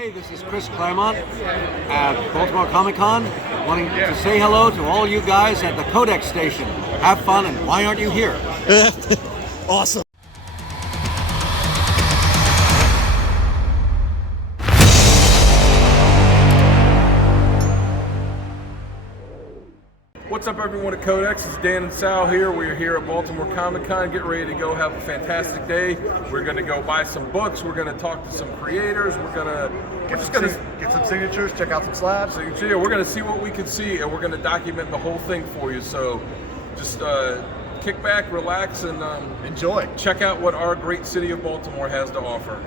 Hey, this is Chris Claremont at Baltimore Comic Con, wanting to say hello to all you guys at the CODEX station. Have fun, and why aren't you here? Awesome. What's up, everyone at CODEX? It's Dan and Sal here. We're here at Baltimore Comic Con. Get ready to go have a fantastic day. We're going to go buy some books. We're going to talk to some creators. We're just going to Get some signatures, check out some slabs. we're going to see what we can see, and we're going to document the whole thing for you. So just kick back, relax, and Enjoy. check out what our great city of Baltimore has to offer.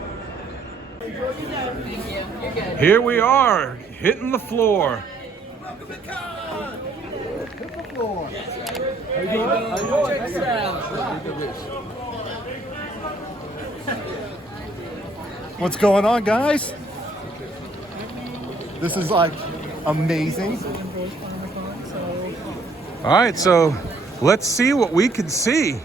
Here we are, hitting the floor. What's going on, guys? This is like amazing. All right, so let's see what we can see.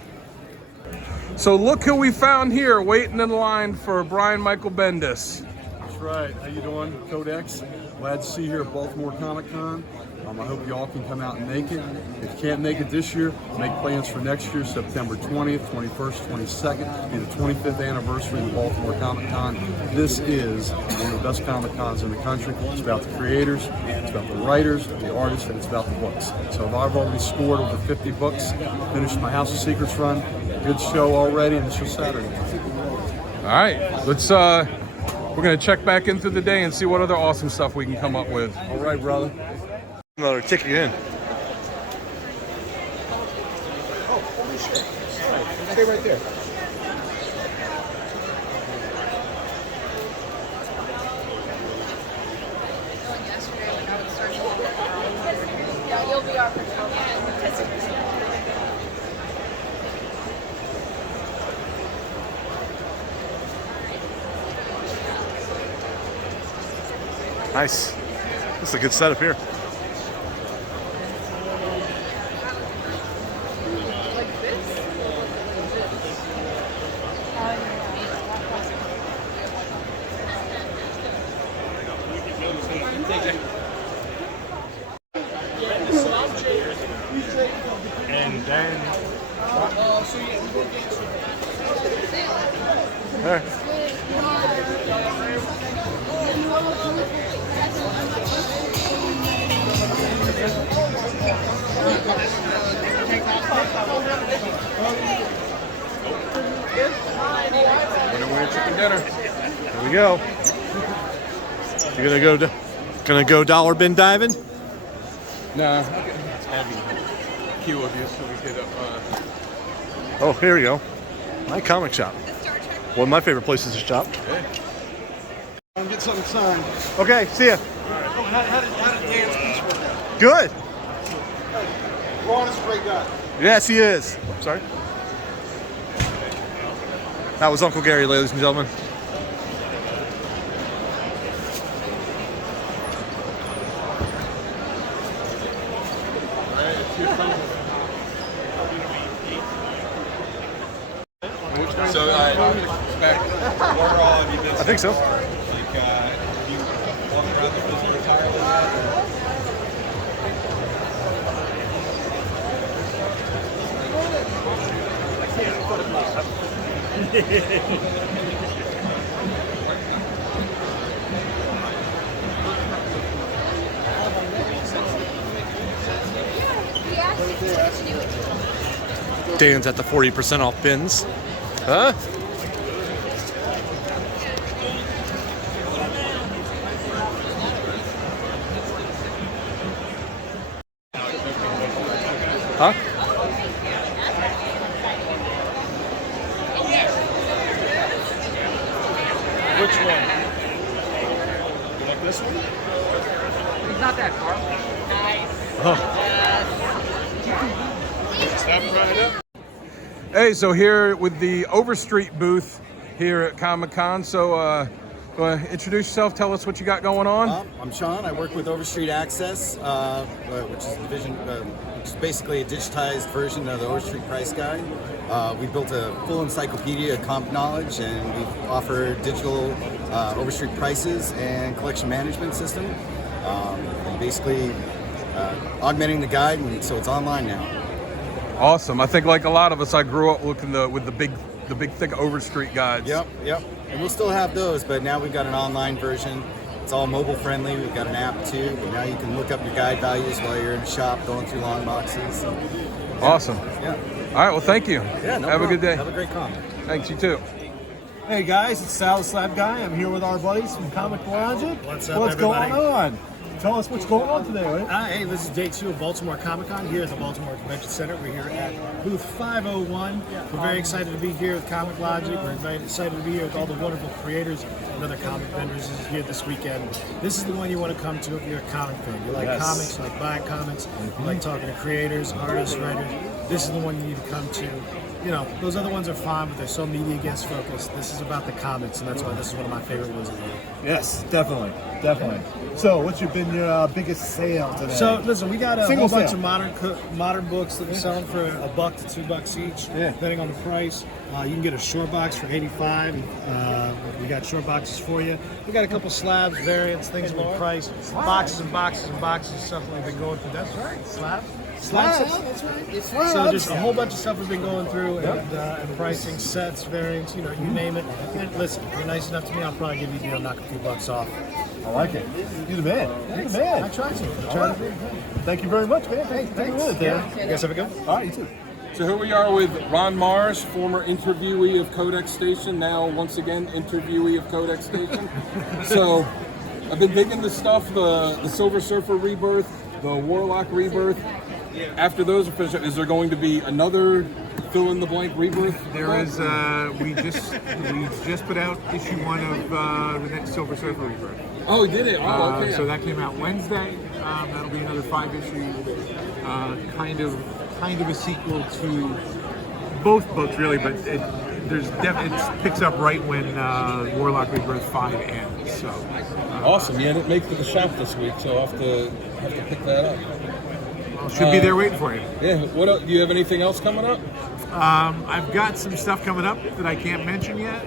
So look who we found here waiting in line for Brian Michael Bendis. That's right. How you doing, Codex? Glad to see you here at Baltimore Comic Con. I hope you all can come out and make it. If you can't make it this year, make plans for next year, September 20th, 21st, 22nd. It'll be the 25th anniversary of the Baltimore Comic Con. This is one of the best Comic Cons in the country. It's about the creators, it's about the writers, the artists, and it's about the books. So I've already scored over 50 books, finished my House of Secrets run. Good show already, and it's just Saturday. All right, let's we're gonna check back in through the day and see what other awesome stuff we can come up with. All right, brother. Another ticket in. Stay right there. Yeah, you'll be our first. Nice. This is a good setup here. And then there. Winner, chicken dinner. There we go. You're gonna go dollar bin diving? Nah, it's heavy. Queue of you, so we could Oh, here we go. My comic shop. One of my favorite places to shop. Get something signed. Okay, see ya. How did Dan's piece work out? Good. Ron is a great guy. Yes, he is. Sorry. That was Uncle Gary, ladies and gentlemen. So, back overall, have you been I think so. you walking around the place entirely? Dan's at the 40% off bins. Huh? Huh? Which one? You like this one? It's not that far. Nice. Stop right up. Hey, so here with the Overstreet booth here at Comic Con. So introduce yourself. Tell us what you got going on. I'm Sean. I work with Overstreet Access, which is a division, which is basically a digitized version of the Overstreet Price Guide. We built a full encyclopedia of comp knowledge, and we offer digital Overstreet prices and collection management system. And basically augmenting the guide, and so it's online now. Awesome. I think like a lot of us, I grew up looking with the big thick Overstreet guides. Yep. And we'll still have those, but now we've got an online version. It's all mobile friendly. We've got an app too, but now you can look up your guide values while you're in the shop going through long boxes. Awesome. Yeah. All right. Well, thank you. Yeah. No Have problem. a good day. Have a great con. Thanks. You too. Hey guys, it's Sal the Slab Guy. I'm here with our buddies from Comic Logic. What's up, What's everybody? going on? Tell us what's going on today, right? Hey, this is day 2 of Baltimore Comic Con here at the Baltimore Convention Center. We're here at booth 501. We're very excited to be here with Comic Logic. We're very excited to be here with all the wonderful creators and other comic vendors here this weekend. This is the one you want to come to if you're a comic fan. You like comics, you like buying comics, you like talking to creators, artists, writers. This is the one you need to come to. You know, those other ones are fine, but they're so media guest focused. This is about the comics, and that's why this is one of my favorite ones of the year. Yes, definitely. So, what's been your biggest sale today? So, listen, we got a Single whole bunch sale. of modern books that we're selling for $1 to $2 each, depending on the price. You can get a short box for $85. We got short boxes for you. We got a couple slabs, variants, things with price, boxes and boxes and boxes of stuff that we've been going through. That's right, slab sale. That's right. So just a whole bunch of stuff we've been going through, and pricing, sets, variants, you name it. And listen, if you're nice enough to me, I'll probably give you a deal, knock a few bucks off. I like it. You're the man. Thanks. You're the man. I try to. Thank you very much, man. Thanks. Thanks. You guys have a good one. All right, you too. So here we are with Ron Mars, former interviewee of CODEX Station, now once again interviewee of CODEX Station. So I've been digging the stuff, the Silver Surfer rebirth, the Warlock rebirth. After those are finished, is there going to be another fill-in-the-blank rebirth? There is. We just put out issue 1 of the next Silver Surfer rebirth. Oh, we did it. Oh, okay. So that came out Wednesday. That'll be another 5 issue, kind of a sequel to both books, really. But it picks up right when Warlock Rebirth 5 ends. So Awesome. Yeah, I didn't make it to the shop this week, so I'll have to pick that up. should be there waiting for you. Yeah. What else? Do you have anything else coming up? I've got some stuff coming up that I can't mention yet.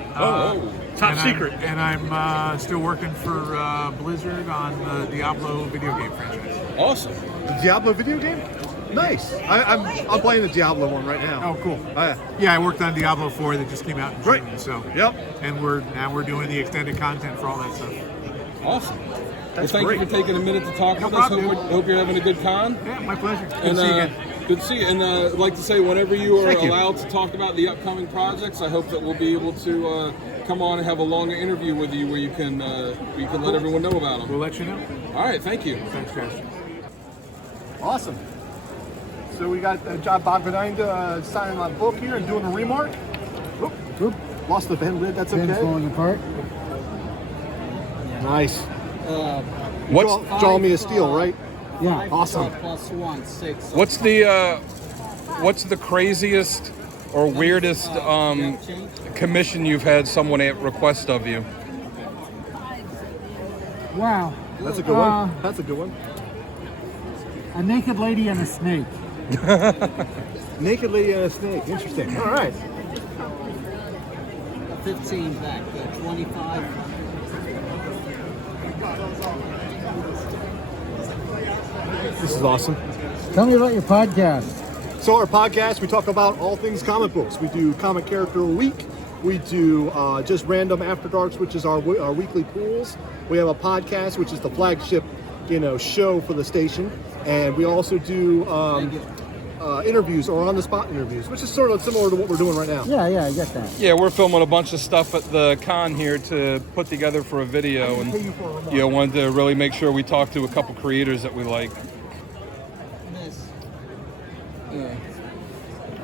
Top secret. I'm still working for Blizzard on the Diablo video game franchise. Awesome. The Diablo video game? Nice. I'm playing the Diablo one right now. Oh, cool. Yeah. Yeah, I worked on Diablo 4 that just came out in June. Right. So Yep. and we're doing the extended content for all that stuff. Awesome. That's thank great. you for taking a minute to talk No with us. problem, Hope you're having a good con. Yeah, my pleasure. Good And to see you again. good to see you. And I'd like to say, whenever you are Thank you. allowed to talk about the upcoming projects, I hope that we'll be able to come on and have a longer interview with you where you can let everyone know about them. We'll let you know. All right, thank you. Thanks, guys. Awesome. So we got John Bogdanida signing my book here and doing a remark. Oop. Lost the pen lid. That's okay. falling apart. Nice. What's Draw me a steal, right? Yeah. Awesome. what's the craziest or weirdest commission you've had someone request of you? Wow. That's a good one. That's a good one. A naked lady and a snake. Naked lady and a snake. Interesting. All right. 15 back, 25. This is awesome. Tell me about your podcast. So our podcast, we talk about all things comic books. We do comic character a week. We do just random after darks, which is our weekly pools. We have a podcast, which is the flagship, show for the station, and we also do interviews or on the spot interviews, which is sort of similar to what we're doing right now. Yeah, I get that. Yeah, we're filming a bunch of stuff at the con here to put together for a video, and wanted to really make sure we talk to a couple creators that we like. Yeah.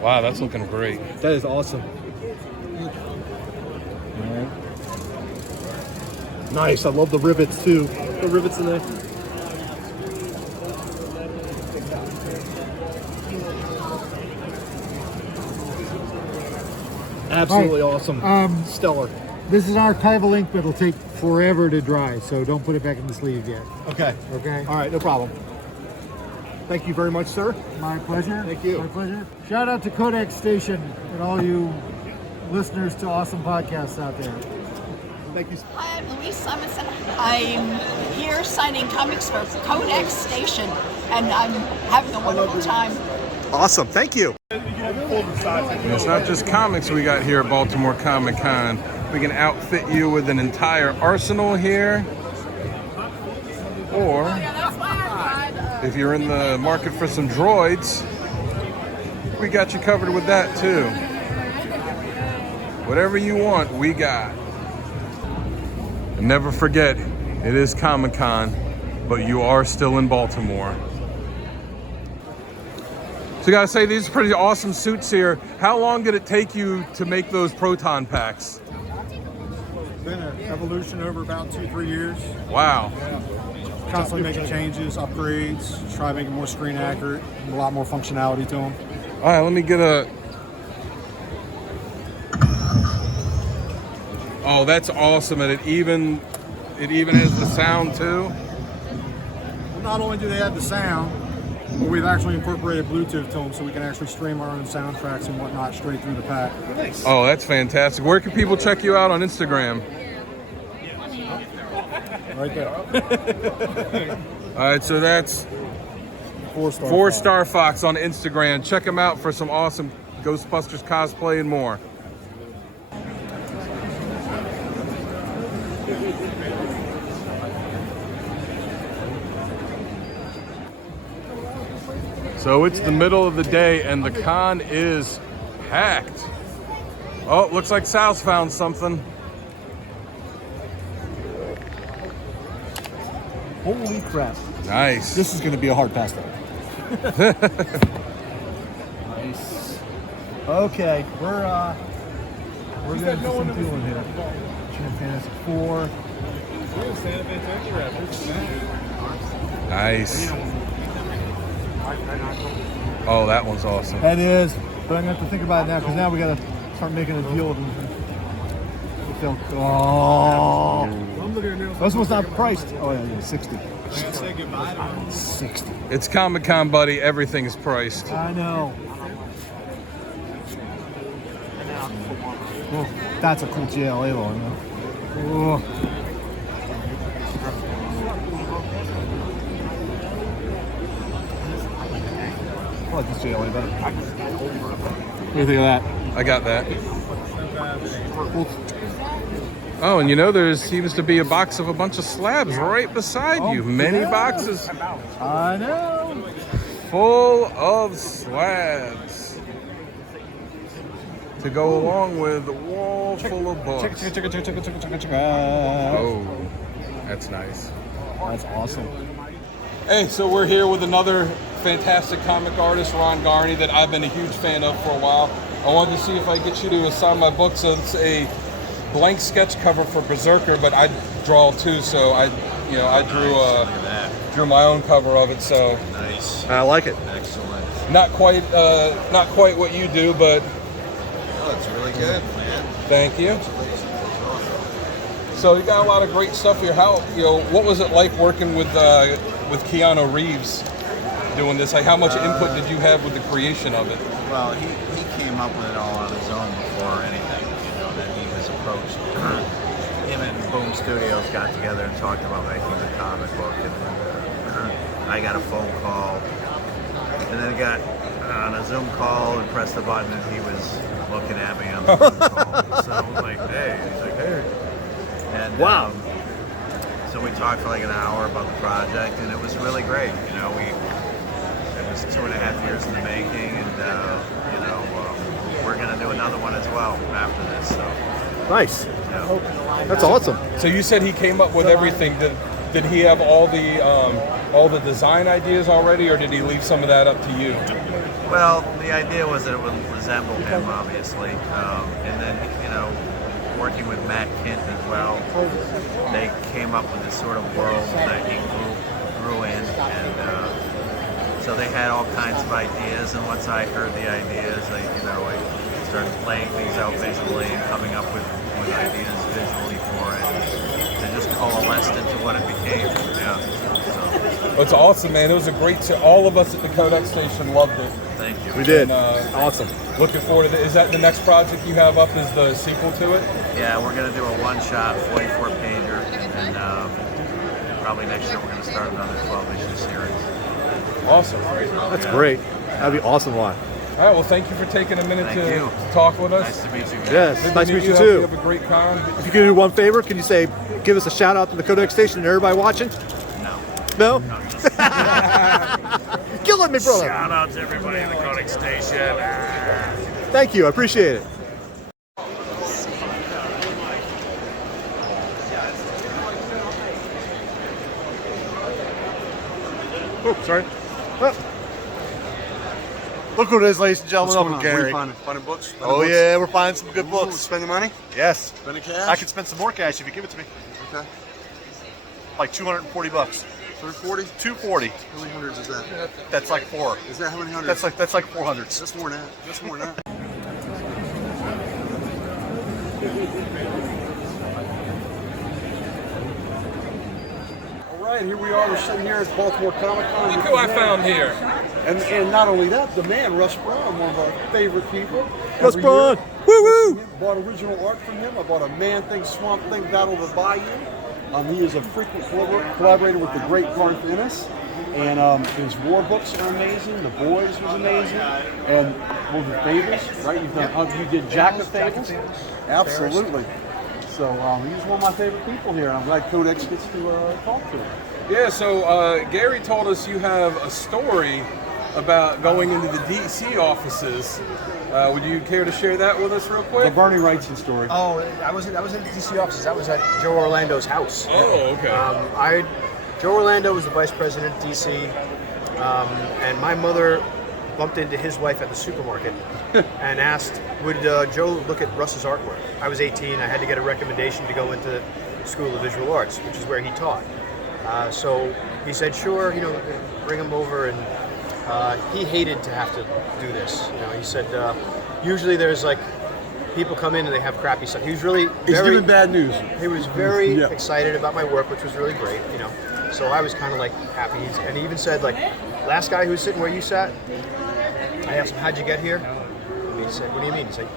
Wow, that's looking great. That is awesome. Nice. I love the rivets too. The rivets in there. Absolutely awesome. Stellar. This is archival ink, but it'll take forever to dry, so don't put it back in the sleeve yet. Okay. Okay? All right. No problem. Thank you very much, sir. My pleasure. Thank you. My pleasure. Shout out to CODEX Station and all you listeners to awesome podcasts out there. Thank you. Hi, I'm Louise Simonson. I'm here signing comics for CODEX Station, and I'm having a wonderful time. Awesome. Thank you. And it's not just comics we got here at Baltimore Comic Con. We can outfit you with an entire arsenal here. Or if you're in the market for some droids, we got you covered with that too. Whatever you want, we got. And never forget, it is Comic-Con, but you are still in Baltimore. So I gotta say, these are pretty awesome suits here. How long did it take you to make those proton packs? Been an evolution over about 2-3 years. Wow. Constantly making changes, upgrades, try to make it more screen accurate, a lot more functionality to them. All right, let me get a... Oh, that's awesome, and it even has the sound too. Well, not only do they have the sound, but we've actually incorporated Bluetooth to them so we can actually stream our own soundtracks and whatnot straight through the pack. Nice. Oh, that's fantastic. Where can people check you out on Instagram? Right there. All right, so that's 4-Star Fox on Instagram. Check him out for some awesome Ghostbusters cosplay and more. So it's the middle of the day and the con is packed. Oh, looks like Sal's found something. Holy crap. Nice. This is going to be a hard pass though. Nice. Okay, we're going to some feeling here. Fantastic Four. Nice. Oh, that one's awesome. That is, but I'm going to have to think about it now because now we got to start making a deal with them. Oh, this one's not priced. Oh yeah, 60. 60. It's Comic-Con, buddy. Everything's priced. I know. Oh, that's a cool GLA one. Oh. I like this GLA better. What do you think of that? I got that. Oh, and you know, there seems to be a box of a bunch of slabs right beside you. Many boxes. I know. Full of slabs. To go along with a wall full of books. Oh, that's nice. That's awesome. Hey, so we're here with another fantastic comic artist, Ron Garney, that I've been a huge fan of for a while. I wanted to see if I could get you to sign my book. So it's a blank sketch cover for Berserker, but I draw too, so I drew my own cover of it. So Nice. I like it. Excellent. not quite what you do, but Oh, it's really good, man. thank you. Congratulations. That's awesome. So you got a lot of great stuff here. How, what was it like working with Keanu Reeves doing this? Like, how much input did you have with the creation of it? Well, he came up with it all on his own before anything, that he was approached. Him and Boom Studios got together and talked about making the comic book, and I got a phone call, and then I got on a Zoom call and pressed the button, and he was looking at me on the Zoom call. So I was like, hey, and he's like, hey. And, wow. So we talked for like an hour about the project, and it was really great. It was 2.5 years in the making, and we're gonna do another one as well after this. So nice. Yeah. That's awesome. So you said he came up with everything. Did he have all the design ideas already, or did he leave some of that up to you? Well, the idea was that it would resemble him, obviously, and then working with Matt Kint as well, they came up with this sort of world that he grew in, and so they had all kinds of ideas. And once I heard the ideas, I started playing things out visually and coming up with ideas visually for it, and just coalesced into what it became. Yeah. So. It's awesome, man. It was a great. All of us at the CODEX station loved it. Thank you. We did. And, awesome. Looking forward to it. Is that the next project you have up? Is the sequel to it? Yeah, we're going to do a one-shot 44-pager, and probably next year we're going to start another 12-issue series. Awesome. That's great. That'd be awesome line. All right, well, thank you for taking a minute Thank you. to talk with us. Nice to meet you guys. Yes, Good nice to meet you Hope too. You have a great con. If you could do one favor, can you say, give us a shout out to the Codex Station and everybody watching? No. No? Killing me, brother. Shout out to everybody in the Codex Station. Thank you, I appreciate it. Oh, sorry. Oh. Look who it is, ladies and gentlemen. Welcome, Gary. Finding books? Oh yeah, we're finding some good books. Spending money? Yes. Spending cash? I can spend some more cash if you give it to me. Okay. Like 240 bucks. 340? 240. How many hundreds is that? That's like 4. Is that how many hundreds? That's like 400s. That's more than that. That's more than that. All right, here we are. We're sitting here at Baltimore Comic Con. Look who I found here. And not only that, the man, Russ Braun, one of our favorite people. Russ Every Braun! year, Woo woo! Bought original art from him. I bought a Man-Thing, Swamp Thing, Battle of the Bayou. He is a frequent collaborator with the great Garth Ennis. And his war books are amazing. The Boys was amazing. And well, the Fables, right? You did Jack of Fables? Absolutely. So he's one of my favorite people here. I'm glad Codex gets to talk to him. Yeah, so Gary told us you have a story about going into the DC offices. Would you care to share that with us real quick? The Bernie Wrightson story. Oh, I was in the DC offices. I was at Joe Orlando's house. Oh, okay. Joe Orlando was the vice president of DC, and my mother bumped into his wife at the supermarket and asked, would Joe look at Russ's artwork? I was 18. I had to get a recommendation to go into School of Visual Arts, which is where he taught. So he said, sure, bring him over, and he hated to have to do this. He said, usually there's like people come in and they have crappy stuff. He was really He's giving bad news. He was very excited about my work, which was really great, So I was kind of like happy. And he even said, like, last guy who was sitting where you sat, I asked him, how'd you get here? And he said, what do you mean? He's like,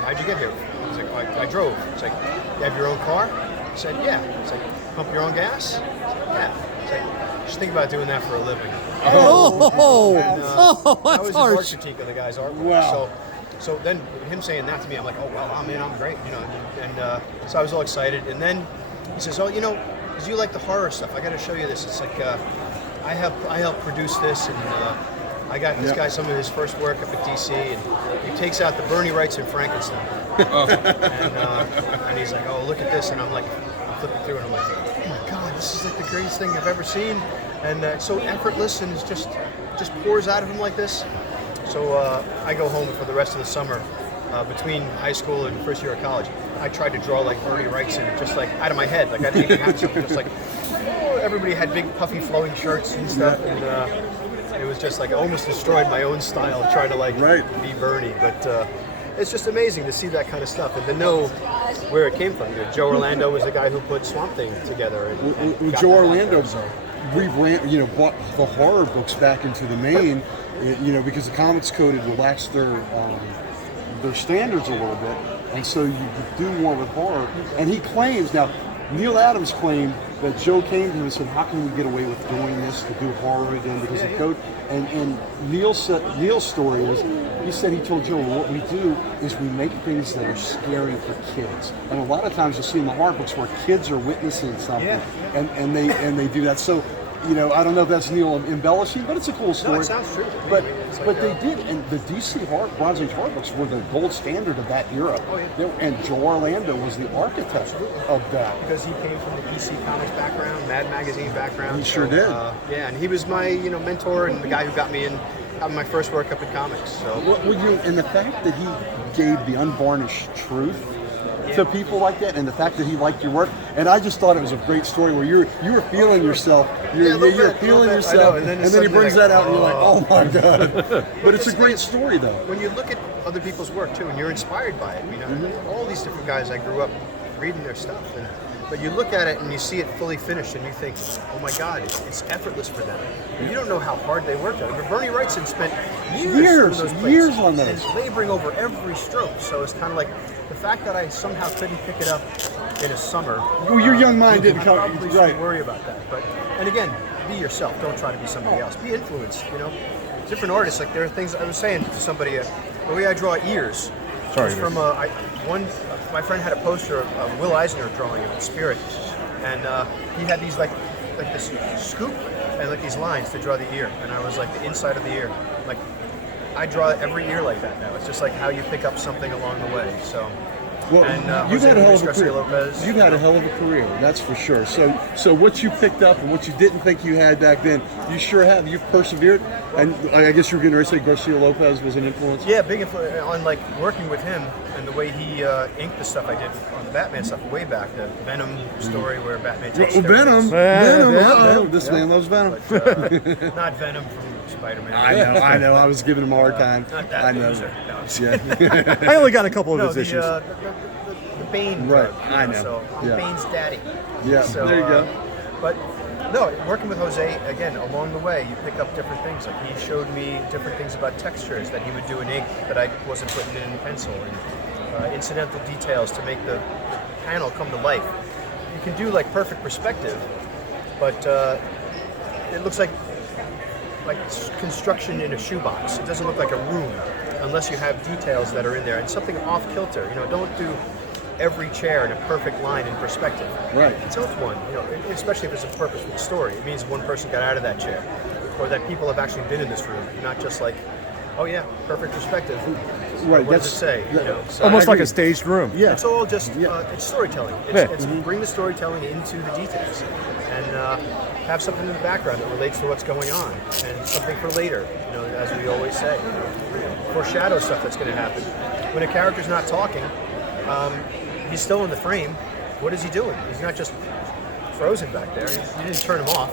how'd you get here? He's like, I drove. He's like, you have your own car? I said, yeah. He's like, pump your own gas? I said, yeah. He's like, just think about doing that for a living. That was his art critique of the guy's artwork. Wow. So then him saying that to me, I'm like, oh, wow, I'm great, And so I was all excited. And then he says, oh, because you like the horror stuff, I got to show you this. It's like, I helped produce this, and I got this guy some of his first work up at DC, and he takes out the Bernie Wrightson Frankenstein. And he's like, oh, look at this. And I'm flipping through, and I'm like, oh my God, this is like the greatest thing I've ever seen. And so effortless, and it's just pours out of him like this. So I go home for the rest of the summer between high school and first year of college. I tried to draw like Bernie Wrightson, just like out of my head. Like I didn't even have something. Just like everybody had big puffy flowing shirts and stuff, and it was just like I almost destroyed my own style trying to be Bernie. But it's just amazing to see that kind of stuff and to know where it came from. Joe Orlando was the guy who put Swamp Thing together. And Joe Orlando brought the horror books back into the main, because the Comics Code had relaxed their standards a little bit, and so you could do more with horror. And he claims, now, Neil Adams claimed that Joe came to him and said, how can we get away with doing this, to do horror again, because the code, and Neil's story is, he told Joe, what we do is we make things that are scary for kids. And a lot of times you'll see in the horror books where kids are witnessing something, and they do that. So, I don't know if that's Neil embellishing, but it's a cool story. No, it sounds true. But they did, and the DC Bronze Age horror books were the gold standard of that era. Oh, yeah. And Joe Orlando was the architect of that. Because he came from the DC Comics background, Mad Magazine background. He sure did. And he was my mentor and the guy who got me in having my first work up in comics. So. And the fact that he gave the unvarnished truth to people like that, and the fact that he liked your work, and I just thought it was a great story where you were feeling yourself, you're feeling yourself, and then he brings that out, and you're like, oh my God! But it's a great story, though. When you look at other people's work too, and you're inspired by it, all these different guys I grew up reading their stuff, and But you look at it and you see it fully finished, and you think, oh my God, it's effortless for them. And you don't know how hard they worked on it. But Bernie Wrightson spent years on those, and laboring over every stroke. So it's kind of like the fact that I somehow couldn't pick it up in a summer. Well, your young mind didn't come. Probably shouldn't worry about that. But and again, be yourself. Don't try to be somebody else. Be influenced. You know, different artists. Like there are things I was saying to somebody. The way I draw ears. Sorry. From my friend had a poster of Will Eisner drawing of Spirit, and he had these like this scoop and like these lines to draw the ear, and I was like the inside of the ear. Like I draw every ear like that now. It's just like how you pick up something along the way. So. Well, and, you've had a hell of a career. Lopez, you've had a hell of a career, that's for sure. So what you picked up and what you didn't think you had back then, you sure have. You've persevered, and I guess you were getting ready to say Garcia Lopez was an influence. Yeah, big influence on like working with him and the way he inked the stuff I did on the Batman stuff way back. The Venom story where Batman takes Venom. This man loves Venom. But, not Venom from Spider-Man. I know. I was giving him a hard time. Not that I know. loser. No, Yeah. I only got a couple of his issues. The Bane right. drug, I know. So I'm Bane's daddy. Yeah. So, there you go. But no, working with Jose again along the way, you pick up different things. Like he showed me different things about textures that he would do in ink that I wasn't putting in pencil, and incidental details to make the panel come to life. You can do like perfect perspective, but it looks like construction in a shoebox. It doesn't look like a room unless you have details that are in there and something off kilter. You know, don't do every chair in a perfect line in perspective. Right. Tilt one, you know, especially if it's a purpose for the story. It means one person got out of that chair, or that people have actually been in this room, not just like, oh yeah, perfect perspective. Right. What does it say? You know, so almost like a staged room. Yeah. It's all just it's storytelling. It's bring the storytelling into the details, and have something in the background that relates to what's going on, and something for later. You know, as we always say, foreshadow stuff that's going to happen. When a character's not talking, he's still in the frame. What is he doing? He's not just frozen back there. You didn't turn him off.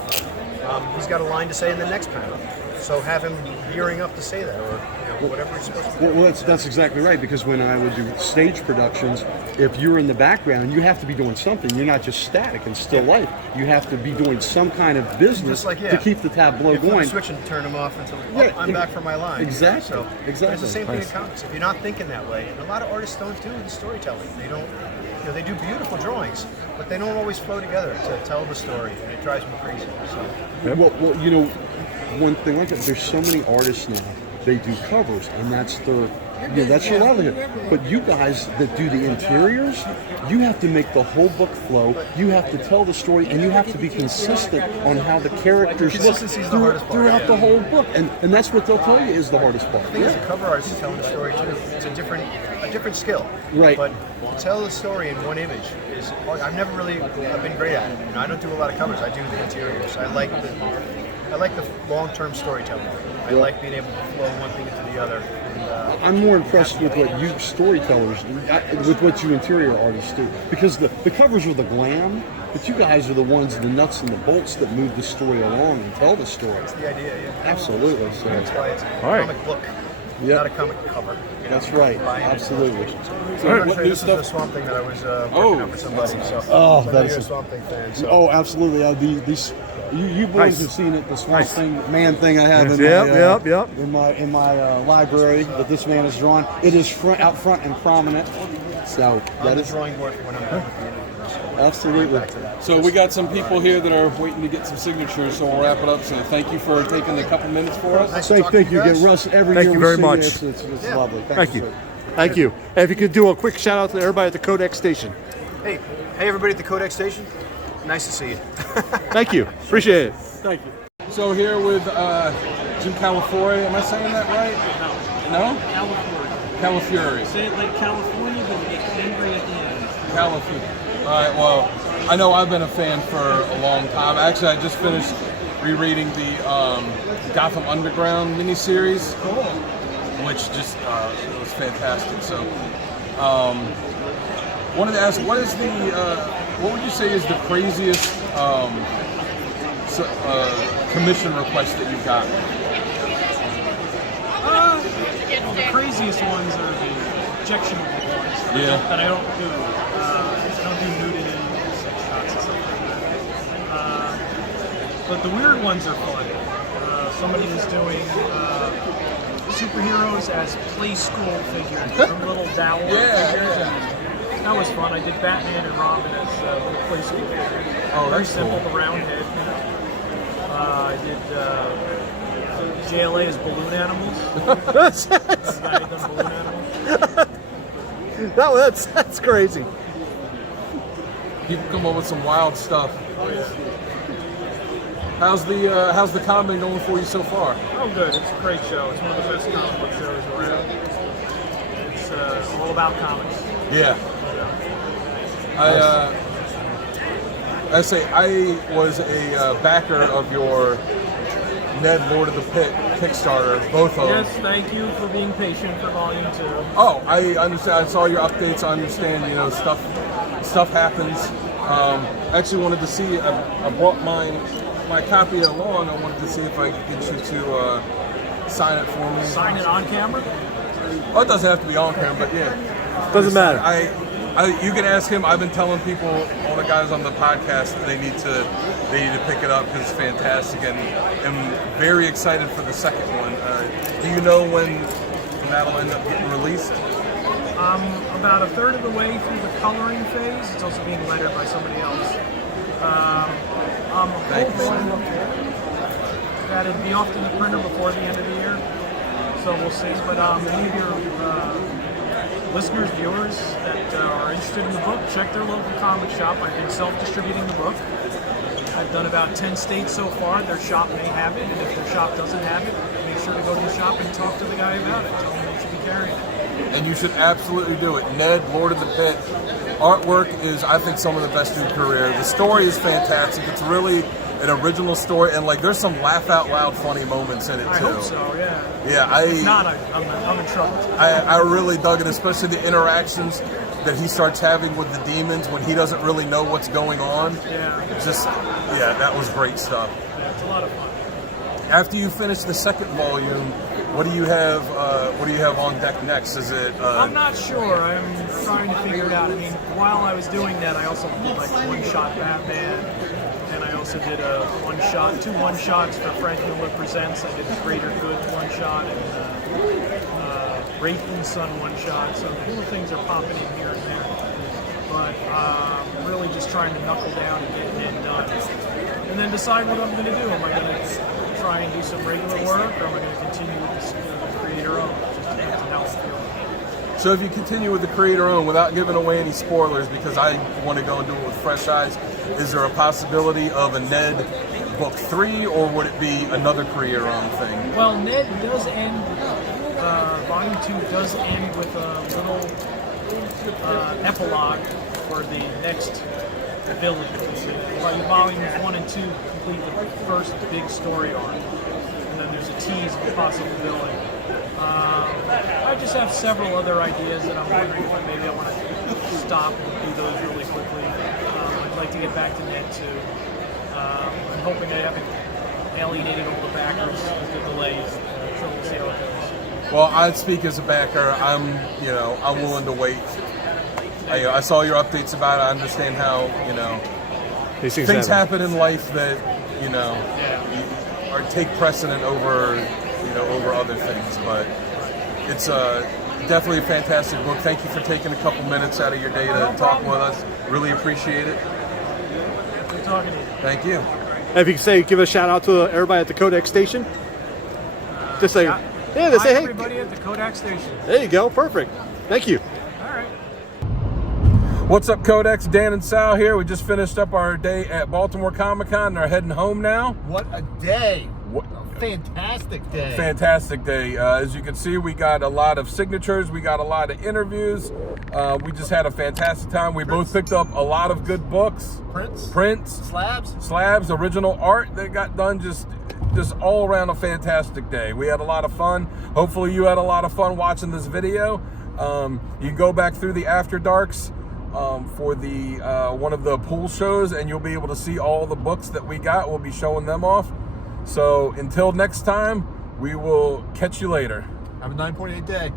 He's got a line to say in the next panel. So have him gearing up to say that, or whatever he's supposed to do. Well, that's exactly right, because when I would do stage productions, if you're in the background, you have to be doing something. You're not just static and still life. You have to be doing some kind of business to keep the tableau going. Switch and turn them off until I'm back for my line. Exactly. So it's the same thing in comics. If you're not thinking that way, and a lot of artists don't do the storytelling. They don't. You know, they do beautiful drawings, but they don't always flow together to tell the story, and it drives me crazy. So. Well, you know, one thing like that, there's so many artists now, they do covers, and that's their, that's your livelihood. But you guys that do the interiors, you have to make the whole book flow, you have to tell the story, and you have to be consistent on how the characters look throughout the whole book. And that's what they'll tell you is the hardest part. I think as a cover artist, telling the story too, it's a different skill. Right. But to tell the story in one image is hard. I've never really been great at it. You know, I don't do a lot of covers. I do the interiors. I like the long-term storytelling. I like being able to flow one thing into the other. And, I'm more impressed with what you storytellers, with what you interior artists do, because the covers are the glam, but you guys are the ones, the nuts and the bolts that move the story along and tell the story. That's the idea, yeah. Absolutely. So. That's why it's a comic book, not a comic cover. That's right. Absolutely. So this is a Swamp Thing that I was working on for somebody. So that's a Swamp Thing fan. So. Oh, absolutely. These you boys have seen it. The Swamp Thing man thing I have in my library that this man has drawn. It is out front and prominent. So that is drawing board for when I'm done with the interview. Absolutely. So we got some people here that are waiting to get some signatures, so we'll wrap it up. So thank you for taking a couple minutes for us. Thank you. Russ, every year Thank you very much. It's lovely. Thank you. Thank you. And if you could do a quick shout out to everybody at the CODEX station. Hey everybody at the CODEX station. Nice to see you. Thank you. Appreciate it. Thank you. So here with Jim Calafiore. Am I saying that right? No? Calafiore. Say it like California, but get angry at the end. Calafiore. All right, well, I know I've been a fan for a long time. Actually, I just finished rereading the Gotham Underground miniseries, which just was fantastic. So, wanted to ask, what would you say is the craziest commission request that you've gotten? The craziest ones are the objectionable ones that I don't do. I don't do nudity. But the weird ones are fun. Somebody was doing superheroes as play school figures, from little dowel figures. And that was fun. I did Batman and Robin as little play school figures. Oh, very that's simple, cool. the round head. I did JLA as balloon animals. I made them balloon animals. That's crazy. You can come up with some wild stuff. Oh yeah. How's the con been going for you so far? Oh, good. It's a great show. It's one of the best comic book shows around. It's all about comics. Yeah. I was a backer of your Ned Lord of the Pit Kickstarter, both of them. Yes, thank you for being patient for Volume 2. Oh, I understand. I saw your updates. I understand. Stuff happens. I actually wanted to see. I brought my copy along. I wanted to see if I could get you to sign it for me. Sign it on camera? Oh, it doesn't have to be on camera, but yeah. Doesn't matter. You can ask him. I've been telling people, all the guys on the podcast, that they need to pick it up because it's fantastic, and I'm very excited for the second one. Do you know when that'll end up getting released? About a third of the way through the coloring phase. It's also being lettered by somebody else. I'm hoping that it'd be off to the printer before the end of the year. So we'll see. But any of your listeners, viewers that are interested in the book, check their local comic shop. I've been self-distributing the book. I've done about 10 states so far. Their shop may have it, and if their shop doesn't have it, make sure to go to the shop and talk to the guy about it. Tell him they should be carrying it. And you should absolutely do it. Ned, Lord of the Pit. Artwork is, I think, some of the best in your career. The story is fantastic. It's really an original story, and there's some laugh out loud funny moments in it too. I hope so, yeah. Yeah, If not, I'm in trouble. I really dug it, especially the interactions that he starts having with the demons when he doesn't really know what's going on. Yeah. That was great stuff. Yeah, it's a lot of fun. After you finish the second volume, what do you have? What do you have on deck next? Is it? I'm not sure. I'm trying to figure it out. I mean, while I was doing that, I also did one-shot Batman, and I also did two one-shots for Frank Miller Presents. I did the Greater Good one-shot and Wraith and Son one-shot. So cool things are popping in here and there. But really just trying to knuckle down and get it done, and then decide what I'm going to do. Am I going to try and do some regular work, or am I going to continue with this creator-owned? Just depends on how I'm feeling. So if you continue with the creator-owned without giving away any spoilers, because I want to go and do it with fresh eyes, is there a possibility of a Ned book 3, or would it be another creator-owned thing? Well, Ned does end. Volume 2 does end with a little epilogue for the next villain. Volumes 1 and 2 complete the first big story arc, and then there's a tease of a possible villain. I just have several other ideas that I'm wondering if maybe I want to stop and do those really quickly. I'd like to get back to Ned too. I'm hoping I haven't alienated all the backers with the delays, so we'll see how it goes. Well, I'd speak as a backer. I'm willing to wait. I saw your updates about it. I understand how, These things happen in life that, or take precedent over other things. But it's definitely a fantastic book. Thank you for taking a couple minutes out of your day to talk with us. Really appreciate it. Good talking to you. Thank you. If you could give a shout out to everybody at the CODEX station. Just say, Hi, hey. everybody at the CODEX station. There you go. Perfect. Thank you. What's up, Codex? Dan and Sal here. We just finished up our day at Baltimore Comic Con and are heading home now. What a day. A fantastic day. Fantastic day. As you can see, we got a lot of signatures. We got a lot of interviews. We just had a fantastic time. We both picked up a lot of good books. Prints. Slabs. Original art that got done. Just all around a fantastic day. We had a lot of fun. Hopefully you had a lot of fun watching this video. You can go back through the After Darks for the one of the pool shows, and you'll be able to see all the books that we got. We'll be showing them off. So until next time, we will catch you later. Have a 9.8 day.